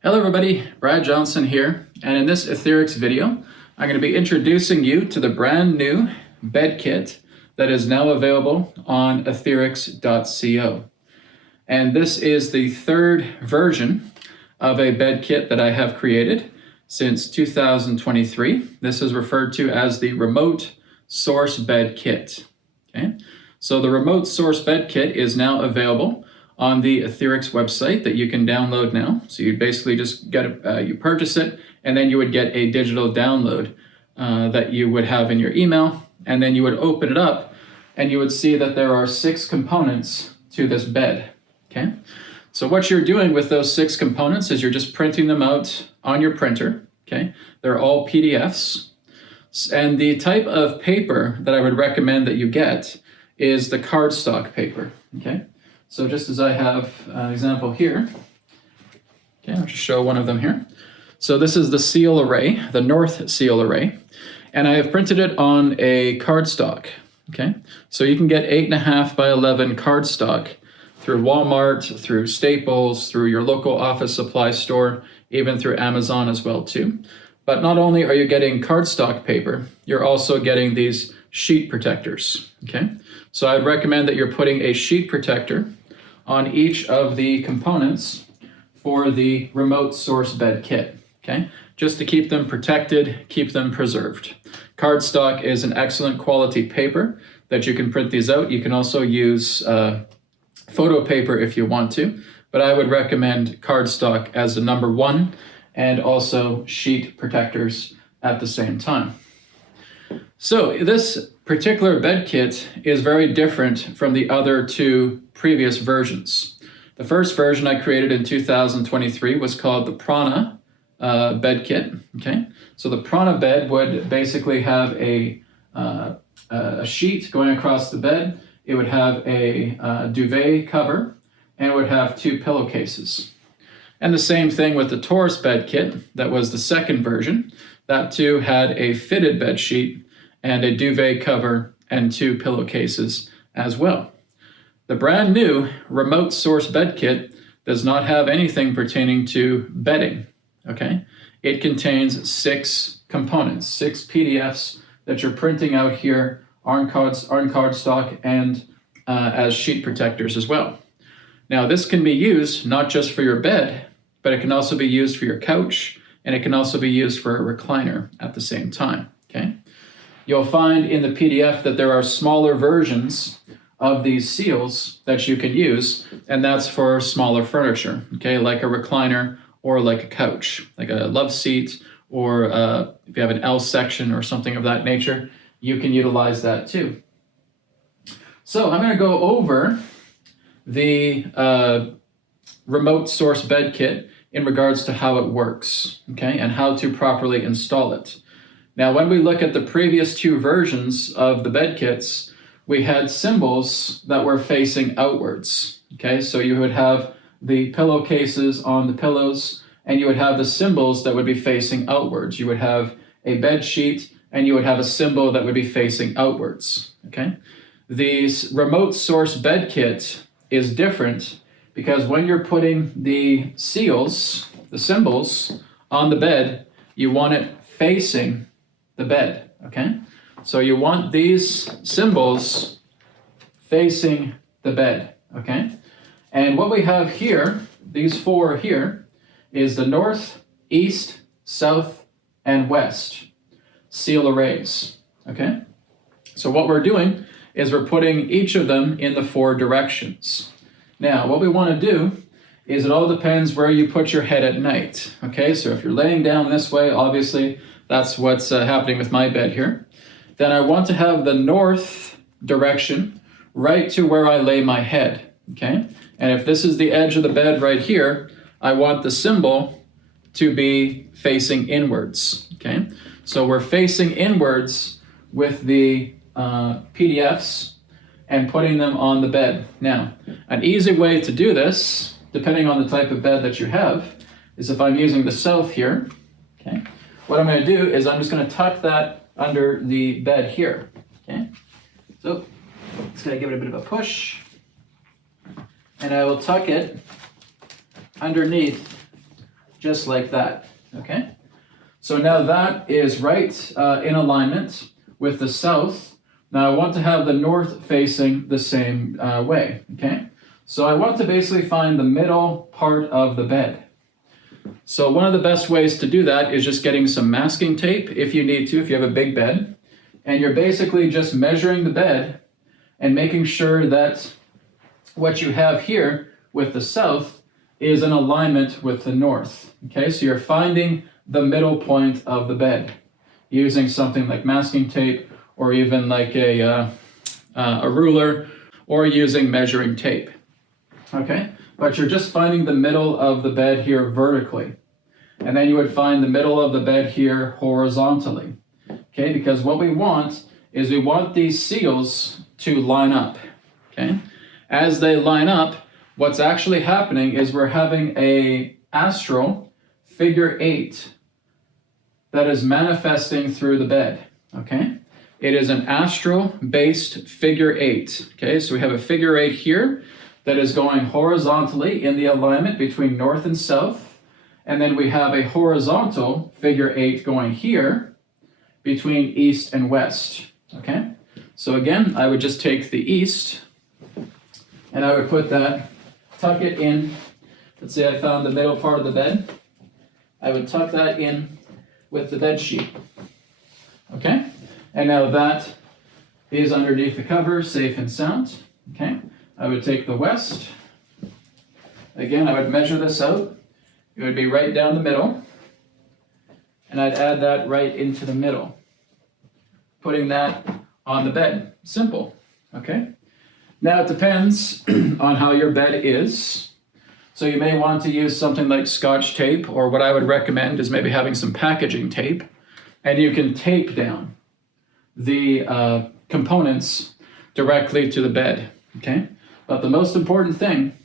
Hello everybody, Brad Johnson here, and in this Etherics video, I'm going to be introducing you to the brand new bed kit that is now available on etherics.co. And this is the third version of a bed kit that I have created since 2023. This is referred to as the remote source bed kit. Okay, so the remote source bed kit is now available on the Etherics website that you can download now. So you basically just you purchase it, and then you would get a digital download that you would have in your email, and then you would open it up, and you would see that there are 6 components to this bed. Okay, so what you're doing with those 6 components is you're just printing them out on your printer. Okay, they're all PDFs, and the type of paper that I would recommend that you get is the cardstock paper. Okay. So just as I have an example here, okay, I'll just show one of them here. So this is the seal array, the North seal array, and I have printed it on a cardstock, okay? So you can get 8.5 by 11 cardstock through Walmart, through Staples, through your local office supply store, even through Amazon as well too. But not only are you getting cardstock paper, you're also getting these sheet protectors, okay? So I'd recommend that you're putting a sheet protector on each of the components for the remote source bed kit, okay? Just to keep them protected, keep them preserved. Cardstock is an excellent quality paper that you can print these out. You can also use photo paper if you want to, but I would recommend cardstock as the number 1 and also sheet protectors at the same time. So this particular bed kit is very different from the other 2 previous versions. The first version I created in 2023 was called the Prana bed kit. Okay, so the Prana bed would basically have a sheet going across the bed. It would have a duvet cover, and it would have 2 pillowcases. And the same thing with the Taurus bed kit. That was the second version. That too had a fitted bed sheet and a duvet cover and 2 pillowcases as well. The brand new remote source bed kit does not have anything pertaining to bedding, okay? It contains 6 components, 6 PDFs that you're printing out here on cardstock and as sheet protectors as well. Now this can be used not just for your bed, but it can also be used for your couch, and it can also be used for a recliner at the same time, okay? You'll find in the PDF that there are smaller versions of these seals that you can use, and that's for smaller furniture, okay, like a recliner or like a couch, like a love seat, or if you have an L section or something of that nature, you can utilize that too. So I'm going to go over the remote source bed kit in regards to how it works, okay, and how to properly install it. Now, when we look at the previous 2 versions of the bed kits, we had symbols that were facing outwards, okay? So you would have the pillowcases on the pillows, and you would have the symbols that would be facing outwards. You would have a bed sheet, and you would have a symbol that would be facing outwards, okay? The remote source bed kit is different because when you're putting the seals, the symbols, on the bed, you want it facing the bed, okay? So you want these symbols facing the bed, okay? And what we have here, these 4 here, is the North, East, South, and West seal arrays, okay? So what we're doing is we're putting each of them in the 4 directions. Now, what we want to do is it all depends where you put your head at night, okay? So if you're laying down this way, obviously, that's what's happening with my bed here. Then I want to have the north direction right to where I lay my head, okay? And if this is the edge of the bed right here, I want the symbol to be facing inwards, okay? So we're facing inwards with the PDFs and putting them on the bed. Now, an easy way to do this, depending on the type of bed that you have, is if I'm using the south here, okay? What I'm going to do is I'm just going to tuck that under the bed here, okay? So, just going to give it a bit of a push, and I will tuck it underneath just like that, okay? So now that is right in alignment with the south. Now I want to have the north facing the same way, okay? So I want to basically find the middle part of the bed. So one of the best ways to do that is just getting some masking tape if you need to, if you have a big bed. And you're basically just measuring the bed and making sure that what you have here with the south is in alignment with the north. Okay, so you're finding the middle point of the bed using something like masking tape or even like a ruler or using measuring tape. Okay, but you're just finding the middle of the bed here vertically. And then you would find the middle of the bed here horizontally. Okay, because what we want is we want these seals to line up. Okay, as they line up, what's actually happening is we're having a astral figure 8 that is manifesting through the bed. Okay, it is an astral based figure 8. Okay, so we have a figure 8 here that is going horizontally in the alignment between north and south, and then we have a horizontal figure 8 going here between east and west. Okay, so again, I would just take the east and I would put that, tuck it in. Let's say I found the middle part of the bed. I would tuck that in with the bed sheet. Okay, and now that is underneath the cover, safe and sound. Okay, I would take the west. Again, I would measure this out. It would be right down the middle. And I'd add that right into the middle, putting that on the bed. Simple, okay? Now it depends on how your bed is. So you may want to use something like Scotch tape, or what I would recommend is maybe having some packaging tape, and you can tape down the components directly to the bed, okay? But the most important thing,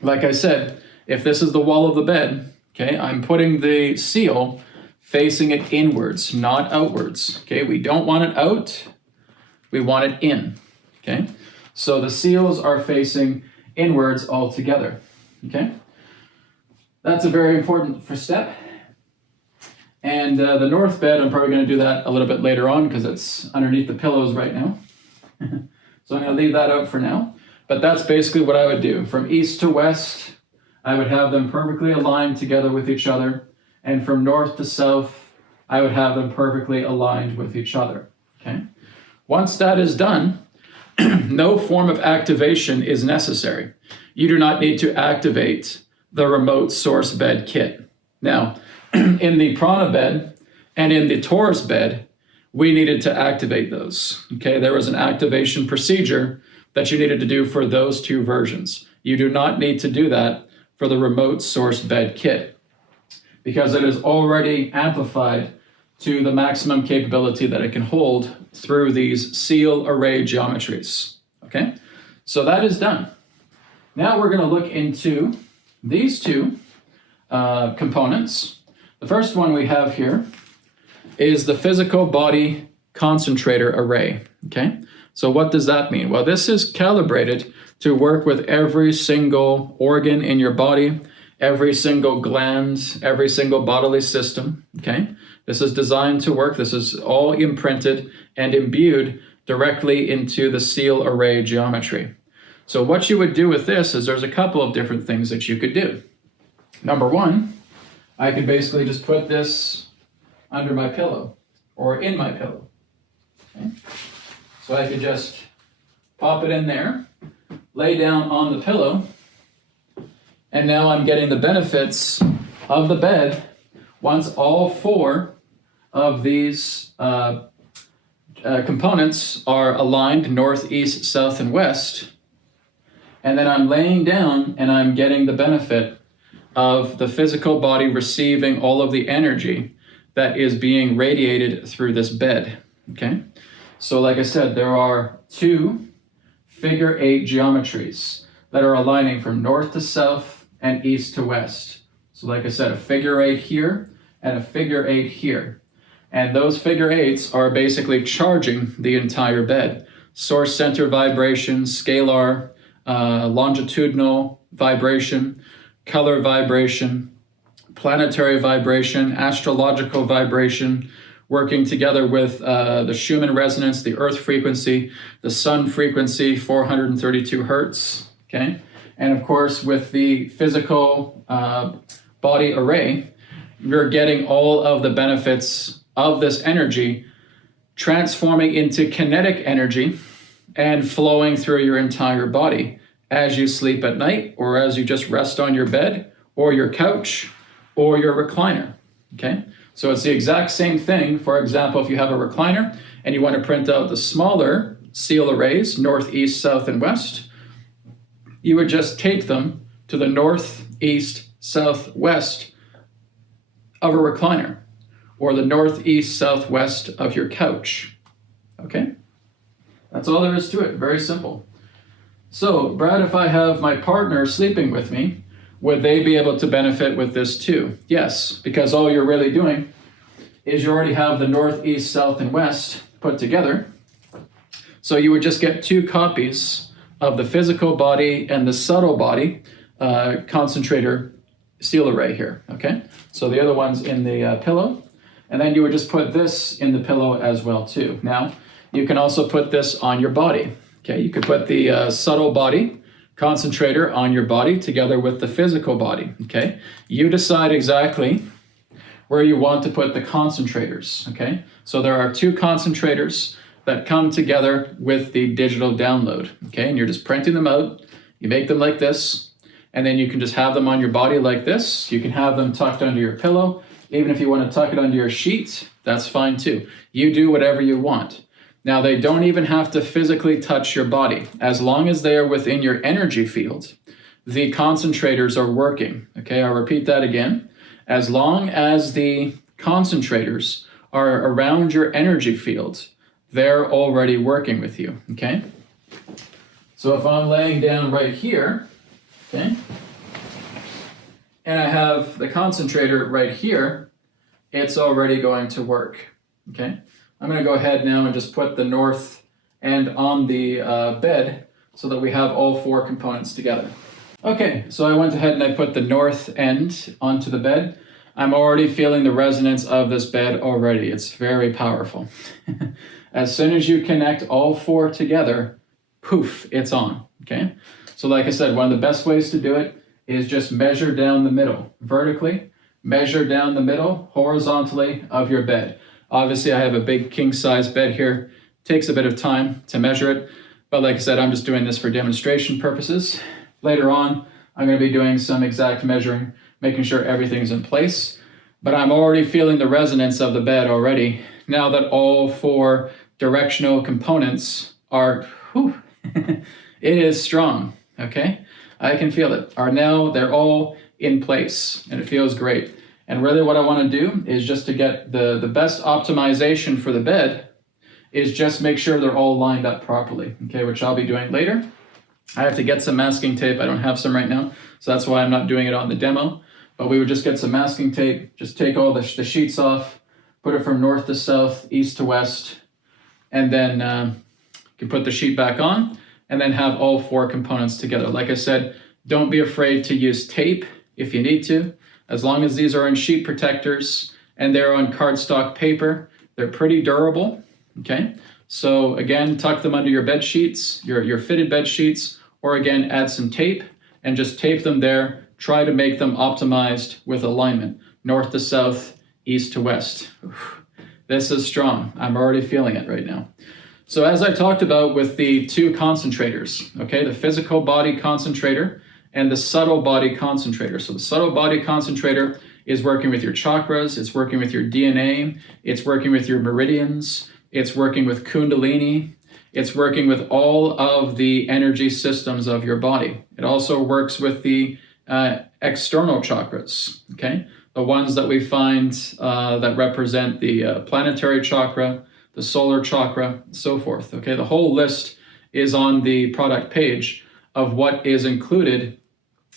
like I said, if this is the wall of the bed, okay, I'm putting the seal facing it inwards, not outwards. Okay, we don't want it out, we want it in. Okay, so the seals are facing inwards altogether. Okay, that's a very important first step. And the north bed, I'm probably going to do that a little bit later on because it's underneath the pillows right now. So I'm going to leave that out for now. But that's basically what I would do. From east to west, I would have them perfectly aligned together with each other. And from north to south, I would have them perfectly aligned with each other, okay? Once that is done, no form of activation is necessary. You do not need to activate the remote source bed kit. Now, in the prana bed and in the Taurus bed, we needed to activate those, okay? There was an activation procedure that you needed to do for those two versions. You do not need to do that for the remote source bed kit, because it is already amplified to the maximum capability that it can hold through these seal array geometries. Okay, so that is done. Now we're going to look into these two components. The first one we have here is the physical body concentrator array. Okay, so what does that mean? Well, this is calibrated to work with every single organ in your body, every single gland, every single bodily system, okay? This is designed to work. This is all imprinted and imbued directly into the seal array geometry. So what you would do with this is there's a couple of different things that you could do. Number one, I could basically just put this under my pillow or in my pillow. Okay? So I could just pop it in there, lay down on the pillow, and now I'm getting the benefits of the bed once all four of these components are aligned north, east, south, and west. And then I'm laying down and I'm getting the benefit of the physical body receiving all of the energy that is being radiated through this bed, okay? So like I said, there are two figure 8 geometries that are aligning from north to south and east to west. So like I said, a figure 8 here and a figure 8 here. And those figure 8s are basically charging the entire bed. Source center vibration, scalar, longitudinal vibration, color vibration, planetary vibration, astrological vibration, working together with the Schumann resonance, the Earth frequency, the Sun frequency, 432 hertz, okay? And of course, with the physical body array, you're getting all of the benefits of this energy transforming into kinetic energy and flowing through your entire body as you sleep at night, or as you just rest on your bed or your couch or your recliner, okay? So it's the exact same thing. For example, if you have a recliner and you want to print out the smaller seal arrays, north, east, south, and west, you would just tape them to the north, east, south, west of a recliner, or the north, east, south, west of your couch, okay? That's all there is to it, very simple. So, Brad, if I have my partner sleeping with me, would they be able to benefit with this too? Yes, because all you're really doing is you already have the north, east, south, and west put together. So you would just get 2 copies of the physical body and the subtle body concentrator seal array here, okay? So the other one's in the pillow, and then you would just put this in the pillow as well too. Now, you can also put this on your body, okay? You could put the subtle body concentrator on your body together with the physical body, okay? You decide exactly where you want to put the concentrators, okay? So there are 2 concentrators that come together with the digital download, okay? And you're just printing them out. You make them like this, and then you can just have them on your body like this. You can have them tucked under your pillow. Even if you want to tuck it under your sheet, that's fine too. You do whatever you want. Now, they don't even have to physically touch your body. As long as they are within your energy field, the concentrators are working, okay? I'll repeat that again. As long as the concentrators are around your energy field, they're already working with you, okay? So if I'm laying down right here, okay, and I have the concentrator right here, it's already going to work, okay? I'm going to go ahead now and just put the north end on the bed so that we have all 4 components together. Okay, so I went ahead and I put the north end onto the bed. I'm already feeling the resonance of this bed already. It's very powerful. As soon as you connect all 4 together, poof, it's on, okay? So like I said, one of the best ways to do it is just measure down the middle, vertically, measure down the middle, horizontally of your bed. Obviously, I have a big king-size bed here. It takes a bit of time to measure it, but like I said, I'm just doing this for demonstration purposes. Later on, I'm going to be doing some exact measuring, making sure everything's in place, but I'm already feeling the resonance of the bed already, now that all 4 directional components are, it is strong, okay? I can feel it. They're all in place, and it feels great. And really what I want to do is just to get the best optimization for the bed is just make sure they're all lined up properly, okay, which I'll be doing later. I have to get some masking tape. I don't have some right now, so that's why I'm not doing it on the demo. But we would just get some masking tape, just take all the sheets off, put it from north to south, east to west, and then you can put the sheet back on, and then have all 4 components together. Like I said, don't be afraid to use tape if you need to. As long as these are in sheet protectors and they're on cardstock paper, they're pretty durable, okay? So again, tuck them under your bed sheets, your fitted bed sheets, or again, add some tape and just tape them there. Try to make them optimized with alignment, north to south, east to west. This is strong. I'm already feeling it right now. So as I talked about with the 2 concentrators, okay, the physical body concentrator and the subtle body concentrator. So the subtle body concentrator is working with your chakras, it's working with your DNA, it's working with your meridians, it's working with Kundalini, it's working with all of the energy systems of your body. It also works with the external chakras, okay? The ones that we find that represent the planetary chakra, the solar chakra, so forth, okay? The whole list is on the product page of what is included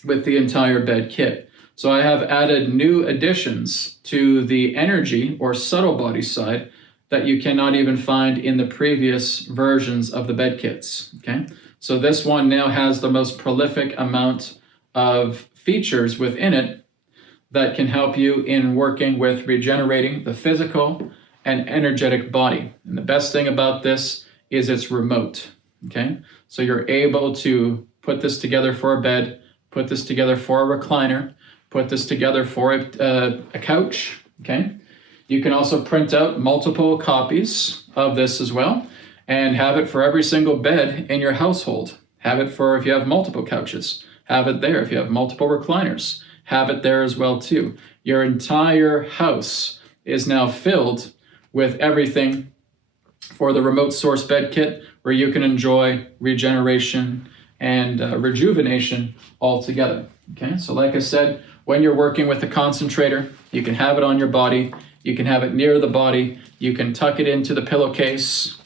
with the entire bed kit. So I have added new additions to the energy or subtle body side that you cannot even find in the previous versions of the bed kits, okay? So this one now has the most prolific amount of features within it that can help you in working with regenerating the physical and energetic body. And the best thing about this is it's remote, okay? So you're able to put this together for a bed, put this together for a recliner, put this together for a couch, okay? You can also print out multiple copies of this as well and have it for every single bed in your household. Have it for if you have multiple couches. Have it there if you have multiple recliners. Have it there as well too. Your entire house is now filled with everything for the remote source bed kit, where you can enjoy regeneration and rejuvenation all together. Okay, so like I said, when you're working with a concentrator, you can have it on your body, you can have it near the body, you can tuck it into the pillowcase,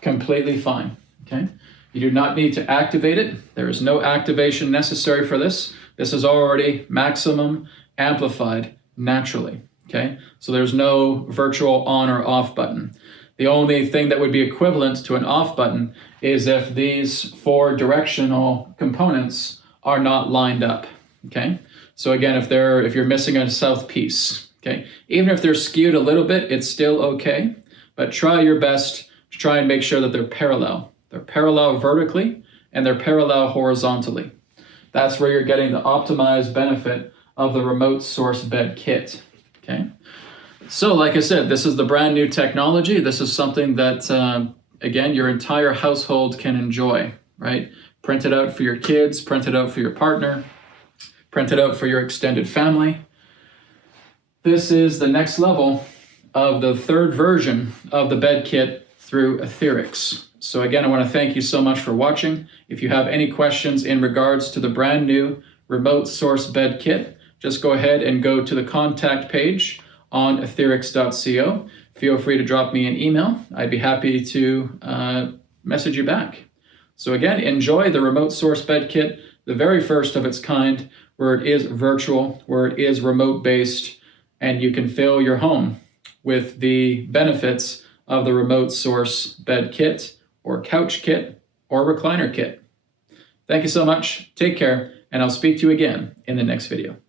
completely fine. Okay, you do not need to activate it. There is no activation necessary for this. This is already maximum amplified naturally. Okay, so there's no virtual on or off button. The only thing that would be equivalent to an off button is if these 4 directional components are not lined up. Okay, so again, if you're missing a south piece, okay, even if they're skewed a little bit, it's still okay. But try your best to try and make sure that they're parallel. They're parallel vertically and they're parallel horizontally. That's where you're getting the optimized benefit of the remote source bed kit. Okay, so like I said, this is the brand new technology. This is something that, again, your entire household can enjoy, right? Print it out for your kids, print it out for your partner, print it out for your extended family. This is the next level of the 3rd version of the bed kit through Etherics. So again, I want to thank you so much for watching. If you have any questions in regards to the brand new remote source bed kit, just go ahead and go to the contact page on etherics.co. Feel free to drop me an email. I'd be happy to message you back. So again, enjoy the remote source bed kit, the very first of its kind, where it is virtual, where it is remote based, and you can fill your home with the benefits of the remote source bed kit or couch kit or recliner kit. Thank you so much. Take care, and I'll speak to you again in the next video.